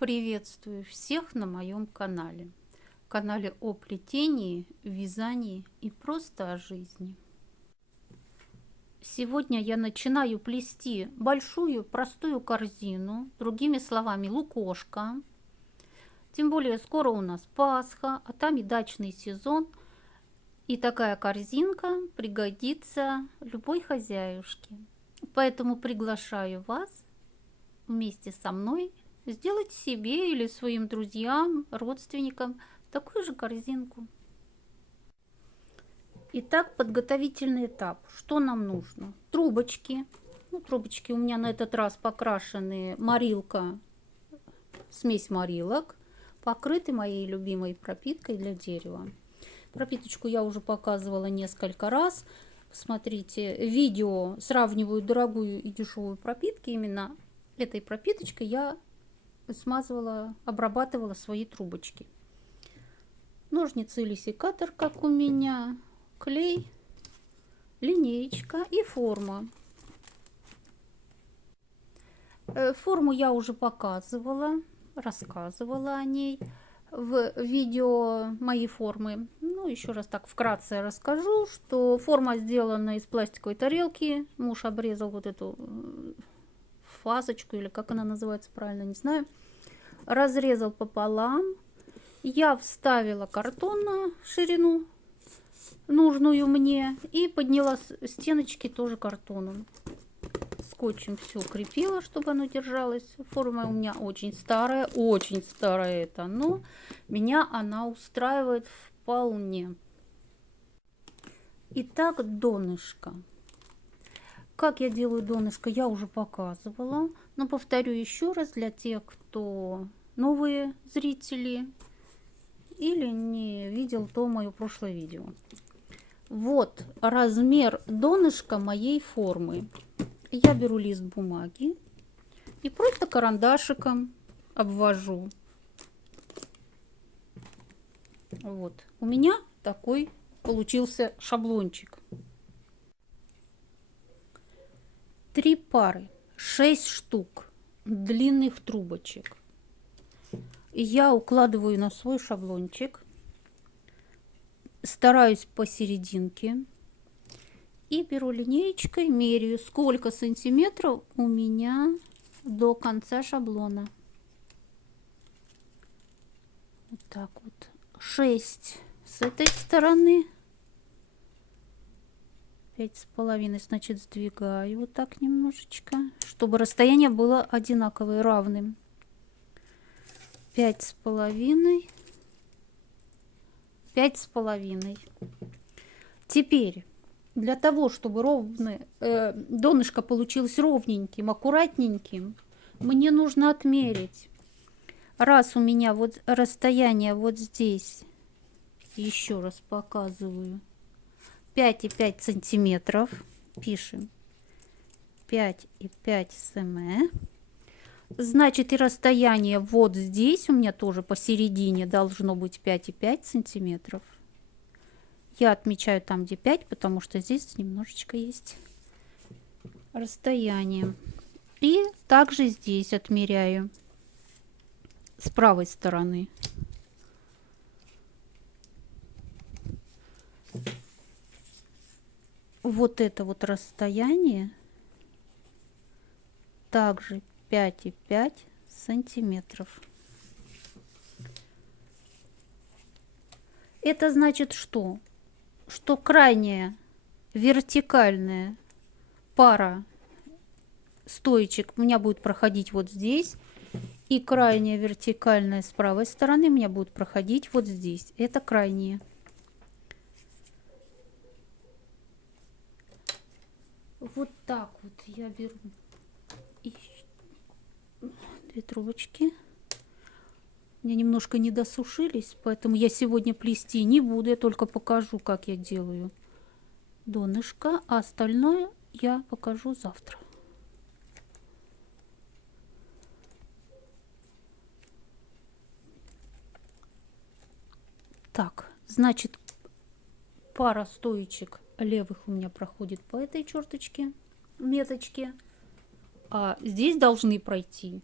Приветствую всех на моем канале о плетении, вязании и просто о жизни. Сегодня я начинаю плести большую простую корзину, другими словами лукошко. Тем более скоро у нас Пасха, а там и дачный сезон. И такая корзинка пригодится любой хозяюшке. Поэтому приглашаю вас вместе со мной сделать себе или своим друзьям, родственникам такую же корзинку. Итак, подготовительный этап. Что нам нужно? Трубочки. Трубочки у меня на этот раз покрашены морилка, смесь морилок, покрыты моей любимой пропиткой для дерева. Пропиточку я уже показывала несколько раз. Смотрите, видео сравниваю дорогую и дешевую пропитки. Именно этой пропиточкой я смазывала, обрабатывала свои трубочки. Ножницы или секатор, как у меня, клей, линеечка и форма. Форму я уже показывала, рассказывала о ней в видео моей формы. Еще раз так вкратце расскажу, что форма сделана из пластиковой тарелки. Муж обрезал вот эту фасочку, или как она называется правильно, не знаю. Разрезал пополам. Я вставила картон на ширину, нужную мне, и подняла стеночки тоже картоном. Скотчем все укрепила, чтобы оно держалось. Форма у меня очень старая это, но меня она устраивает вполне. Итак, донышко. Как я делаю донышко, я уже показывала, но повторю еще раз для тех, кто новые зрители или не видел то мое прошлое видео. Вот размер донышка моей формы. Я беру лист бумаги и просто карандашиком обвожу. Вот у меня такой получился шаблончик. 3 пары, 6 штук длинных трубочек я укладываю на свой шаблончик, стараюсь посерединке и беру линеечкой, меряю, сколько сантиметров у меня до конца шаблона. Вот так вот. 6 с этой стороны, 5,5, значит, сдвигаю вот так немножечко, чтобы расстояние было одинаковое, равным. 5,5. Теперь для того, чтобы донышко получилось ровненьким, аккуратненьким, мне нужно отмерить. Раз у меня вот расстояние вот здесь, еще раз показываю, 5,5 сантиметров, пишем 5,5 см. Значит, и расстояние вот здесь у меня тоже посередине должно быть 5,5 сантиметров. Я отмечаю там, где 5, потому что здесь немножечко есть расстояние. И также здесь отмеряю с правой стороны. Вот это вот расстояние также 5,5 сантиметров. Это значит что? Что крайняя вертикальная пара стоечек у меня будет проходить вот здесь, и крайняя вертикальная с правой стороны у меня будет проходить вот здесь. Это крайние. Вот так вот я беру и 2 трубочки. У меня немножко не досушились, поэтому я сегодня плести не буду. Я только покажу, как я делаю донышко, а остальное я покажу завтра. Так, значит, пара стоечек левых у меня проходит по этой черточке, меточке, а здесь должны пройти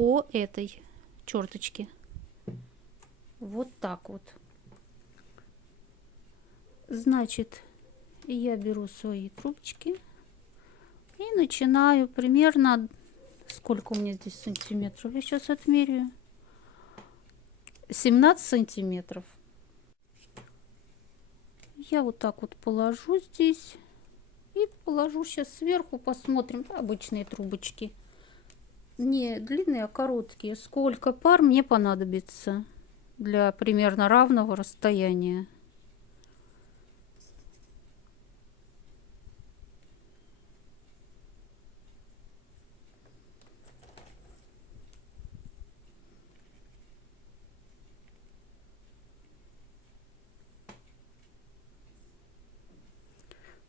по этой черточке. Вот так вот. Значит, я беру свои трубочки и начинаю примерно, сколько у меня здесь сантиметров, я сейчас отмерю, 17 сантиметров. Я вот так вот положу здесь и положу сейчас сверху, посмотрим, обычные трубочки. Не длинные, а короткие. Сколько пар мне понадобится для примерно равного расстояния.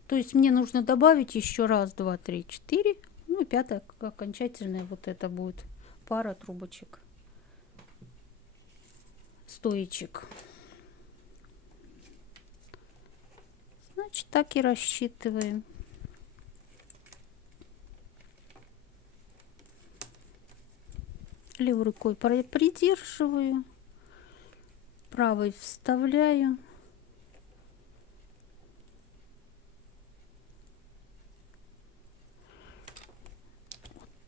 То есть мне нужно добавить еще раз, два, три, четыре. Ну и пятая, окончательная, вот это будет пара трубочек, стоечек. Значит, так и рассчитываем. Левой рукой придерживаю, правой вставляю.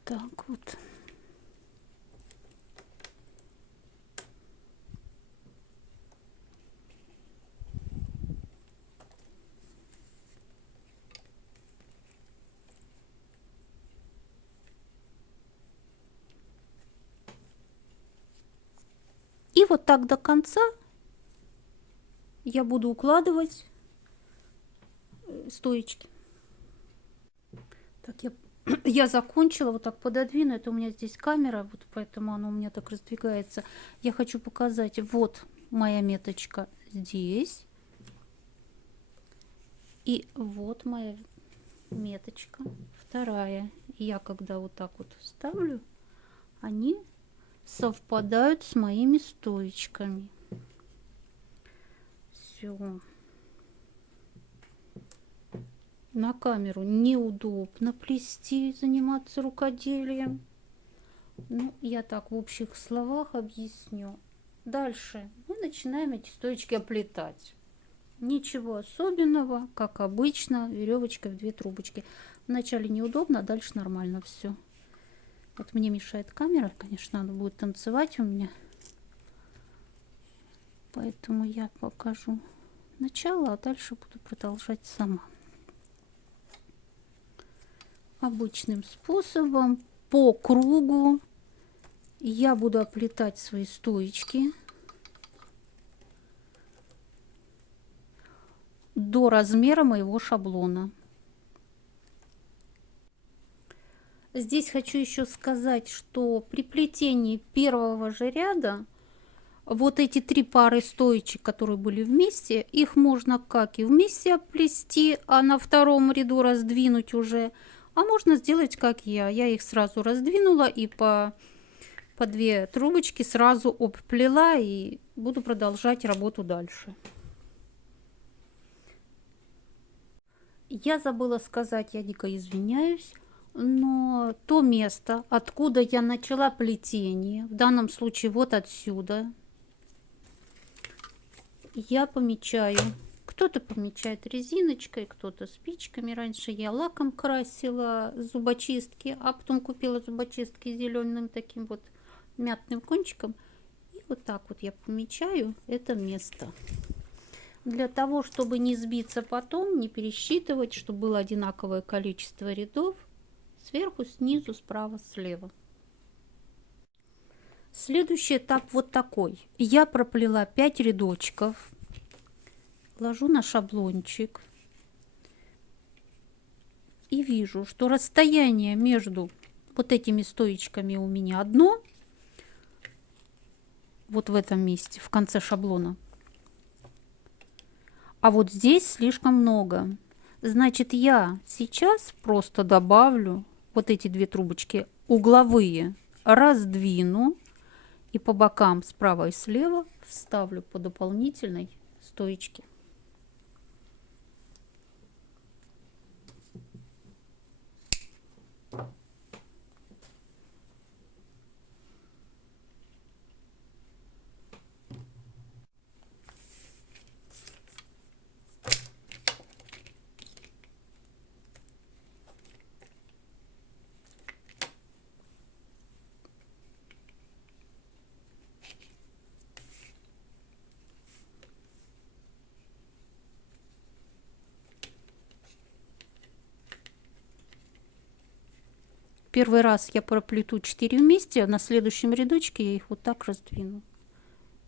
Так вот. И вот так до конца я буду укладывать стоечки. Так, я закончила, вот так пододвину, это у меня здесь камера, вот поэтому оно у меня так раздвигается. Я хочу показать, вот моя меточка здесь, и вот моя меточка вторая. И я когда вот так вот ставлю, они совпадают с моими стоечками. Все. На камеру неудобно плести, заниматься рукоделием. Ну, я так в общих словах объясню. Дальше мы начинаем эти стоечки оплетать. Ничего особенного, как обычно, веревочкой в 2 трубочки. Вначале неудобно, а дальше нормально все. Вот мне мешает камера, конечно, надо будет танцевать у меня. Поэтому я покажу начало, а дальше буду продолжать сама. Обычным способом по кругу я буду оплетать свои стоечки до размера моего шаблона. Здесь хочу еще сказать, что при плетении первого же ряда вот эти 3 пары стоечек, которые были вместе, их можно как и вместе оплести, а на втором ряду раздвинуть уже. А можно сделать, как я. Я их сразу раздвинула и по 2 трубочки сразу обплела и буду продолжать работу дальше. Я забыла сказать, я дико извиняюсь, но то место, откуда я начала плетение, в данном случае вот отсюда, я помечаю. Кто-то помечает резиночкой, кто-то спичками. Раньше я лаком красила зубочистки, а потом купила зубочистки зеленым таким вот мятным кончиком. И вот так вот я помечаю это место. Для того, чтобы не сбиться потом, не пересчитывать, чтобы было одинаковое количество рядов. Сверху, снизу, справа, слева. Следующий этап вот такой. Я проплела 5 рядочков. Ложу на шаблончик и вижу, что расстояние между вот этими стоечками у меня одно, вот в этом месте, в конце шаблона, а вот здесь слишком много. Значит, я сейчас просто добавлю вот эти 2 трубочки угловые, раздвину и по бокам справа и слева вставлю по дополнительной стоечке. первый раз я проплету 4 вместе, а на следующем рядочке я их вот так раздвину.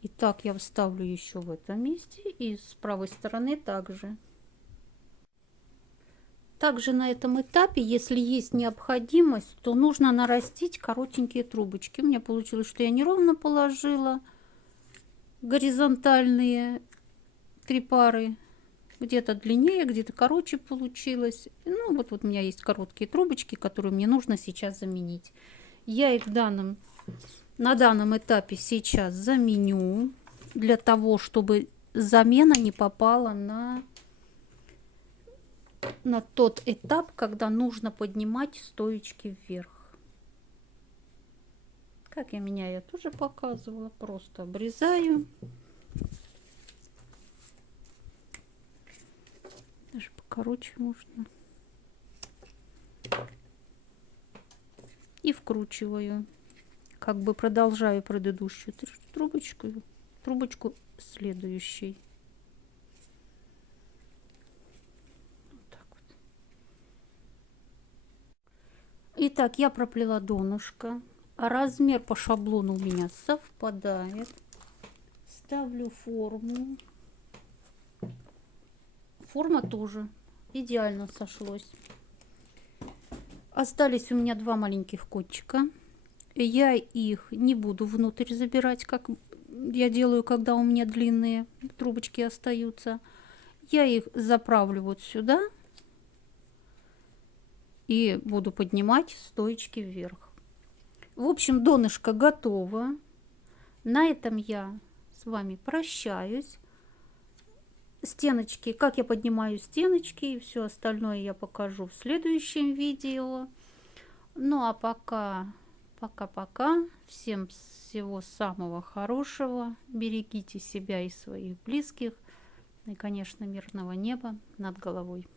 И так я вставлю еще в этом месте, и с правой стороны также. Также на этом этапе, если есть необходимость, то нужно нарастить коротенькие трубочки. У меня получилось, что я неровно положила горизонтальные 3 пары. Где-то длиннее, где-то короче получилось. Ну, вот у меня есть короткие трубочки, которые мне нужно сейчас заменить. Я их на данном этапе сейчас заменю, для того, чтобы замена не попала на тот этап, когда нужно поднимать стоечки вверх. Как я меняю, я тоже показывала. Просто обрезаю. Даже покороче можно. И вкручиваю. Как бы продолжаю предыдущую трубочку следующей. Вот так вот. Итак, я проплела донышко. Размер по шаблону у меня совпадает. Ставлю форму. Форма тоже идеально сошлось. Остались у меня 2 маленьких кончика. Я их не буду внутрь забирать, как я делаю, когда у меня длинные трубочки остаются. Я их заправлю вот сюда и буду поднимать стоечки вверх. В общем, донышко готово. На этом я с вами прощаюсь. Стеночки, как я поднимаю стеночки и все остальное я покажу в следующем видео. Ну а пока всем всего самого хорошего, берегите себя и своих близких, и, конечно, мирного неба над головой.